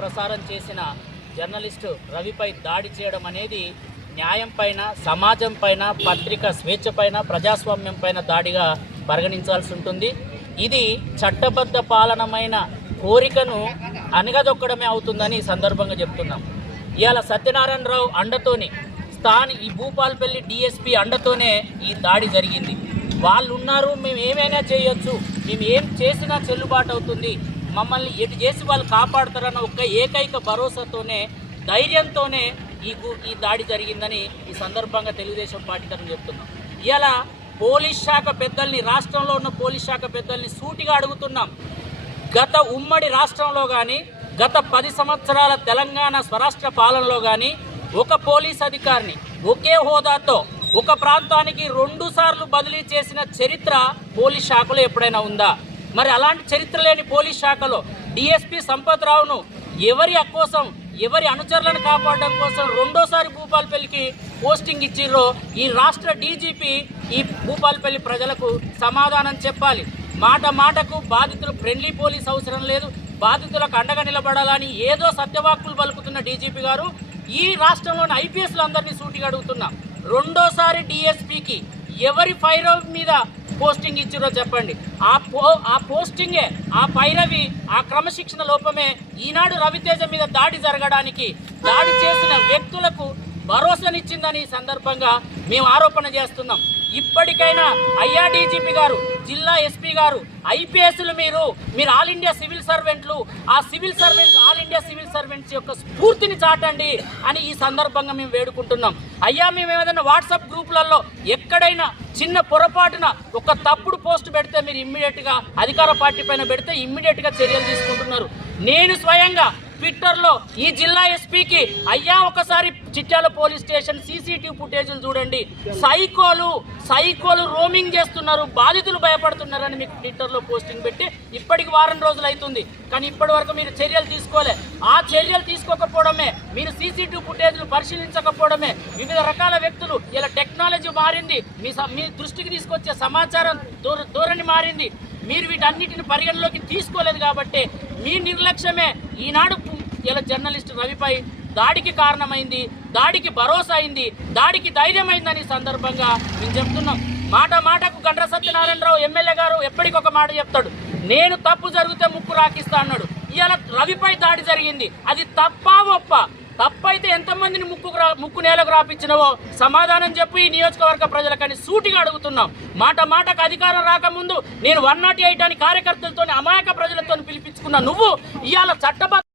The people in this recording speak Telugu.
ప్రసారం చేసిన జర్నలిస్టు రవిపై దాడి చేయడం అనేది న్యాయం పైన, సమాజం పైన, పత్రిక స్వేచ్ఛ పైన, ప్రజాస్వామ్యం పైన దాడిగా పరిగణించాల్సి ఉంటుంది. ఇది చట్టబద్ధ పాలనమైన కోరికను అణగదొక్కడమే అవుతుందని సందర్భంగా చెప్తున్నాం. ఇవాళ సత్యనారాయణరావు అండతోనే ఈ భూపాలపల్లి డిఎస్పీ అండతోనే ఈ దాడి జరిగింది. వాళ్ళు ఉన్నారు, మేము ఏమైనా చేయొచ్చు, మేము ఏం చేసినా చెల్లుబాటు అవుతుంది, మమ్మల్ని ఎటు చేసి వాళ్ళు కాపాడుతారన్న ఒక ఏకైక భరోసాతోనే, ధైర్యంతోనే ఈ దాడి జరిగిందని ఈ సందర్భంగా తెలుగుదేశం పార్టీ తరఫున చెప్తున్నాం. ఇలా పోలీస్ శాఖ పెద్దల్ని, రాష్ట్రంలో ఉన్న పోలీస్ శాఖ పెద్దల్ని సూటిగా అడుగుతున్నాం. గత ఉమ్మడి రాష్ట్రంలో కానీ, గత 10 సంవత్సరాల తెలంగాణ స్వరాష్ట్ర పాలనలో కానీ ఒక పోలీస్ అధికారిని ఒకే హోదాతో ఒక ప్రాంతానికి 2 సార్లు బదిలీ చేసిన చరిత్ర పోలీస్ శాఖలో ఎప్పుడైనా ఉందా? మరి అలాంటి చరిత్ర లేని పోలీస్ శాఖలో డిఎస్పీ సంపత్రావును ఎవరి కోసం, ఎవరి అనుచరులను కాపాడడం కోసం రెండోసారి భూపాలపల్లికి పోస్టింగ్ ఇచ్చిర్రో ఈ రాష్ట్ర డీజీపీ ఈ భూపాలపల్లి ప్రజలకు సమాధానం చెప్పాలి. మాట మాటకు బాధితులు ఫ్రెండ్లీ పోలీస్ అవసరం లేదు, బాధితులకు అండగా నిలబడాలని ఏదో సత్యవాక్కులు పలుకుతున్న డీజీపీ గారు ఈ రాష్ట్రంలోని ఐపీఎస్లు అందరినీ సూటిగా అడుగుతున్నాం. రెండోసారి డిఎస్పీకి ఎవరి ఫైర్ మీద పోస్టింగ్ ఇచ్చిరో చెప్పండి. ఆ పోస్టింగే, ఆ పైరవి, ఆ క్రమశిక్షణ లోపమే ఈనాడు రవితేజ మీద దాడి జరగడానికి, దాడి చేసిన వ్యక్తులకు భరోసానిచ్చిందని ఈ సందర్భంగా మేము ఆరోపణ చేస్తున్నాం. ఇప్పటికైనా అయ్యా డీజీపీ గారు, జిల్లా ఎస్పీ గారు, ఐపీఎస్లు మీరు ఆల్ ఇండియా సివిల్ సర్వెంట్లు, ఆ civil servants, all India civil servants యొక్క స్ఫూర్తిని చాటండి అని ఈ సందర్భంగా మేము వేడుకుంటున్నాం. అయ్యా, మేము ఏదైనా వాట్సాప్ గ్రూపులలో ఎక్కడైనా చిన్న పొరపాటున ఒక తప్పుడు పోస్ట్ పెడితే మీరు ఇమ్మీడియట్గా అధికార పార్టీ పైన పెడితే ఇమ్మీడియట్గా చర్యలు తీసుకుంటున్నారు. నేను స్వయంగా ట్విట్టర్లో ఈ జిల్లా ఎస్పీకి, అయ్యా ఒకసారి చిట్యాల పోలీస్ స్టేషన్ సీసీటీవీ ఫుటేజీలు చూడండి, సైకోలు రోమింగ్ చేస్తున్నారు, బాధితులు భయపడుతున్నారని మీకు ట్విట్టర్లో పోస్టింగ్ పెట్టి ఇప్పటికి వారం రోజులు అవుతుంది. కానీ ఇప్పటి వరకు మీరు చర్యలు తీసుకోలే. ఆ చర్యలు తీసుకోకపోవడమే, మీరు సీసీటీవీ ఫుటేజీలు పరిశీలించకపోవడమే, వివిధ రకాల వ్యక్తులు, ఇలా టెక్నాలజీ మారింది, మీ దృష్టికి తీసుకొచ్చే సమాచారం ధోరణి మారింది, మీరు వీటన్నిటిని పరిగణలోకి తీసుకోలేదు కాబట్టి మీ నిర్లక్ష్యమే ఈనాడు ఇలా జర్నలిస్టు రవిపై దాడికి కారణమైంది, దాడికి భరోసా అయింది, దాడికి ధైర్యమైందని సందర్భంగా మేము చెప్తున్నాం. మాట మాటకు గండ్ర సత్యనారాయణరావు ఎమ్మెల్యే గారు ఎప్పటికొక మాట చెప్తాడు, నేను తప్పు జరిగితే ముక్కు రాకిస్తా అన్నాడు. ఇలా రవిపై దాడి జరిగింది, అది తప్పా ఒప్ప? తప్పైతే ఎంతమందిని ముక్కు నేలకు రాపించినవో సమాధానం చెప్పి ఈ నియోజకవర్గ ప్రజలకని సూటిగా అడుగుతున్నాం. మాట మాటకు అధికారం రాకముందు నేను 108 అని కార్యకర్తలతో, అమాయక ప్రజలతో పిలిపించుకున్న నువ్వు ఇవాళ చట్టబద్ధ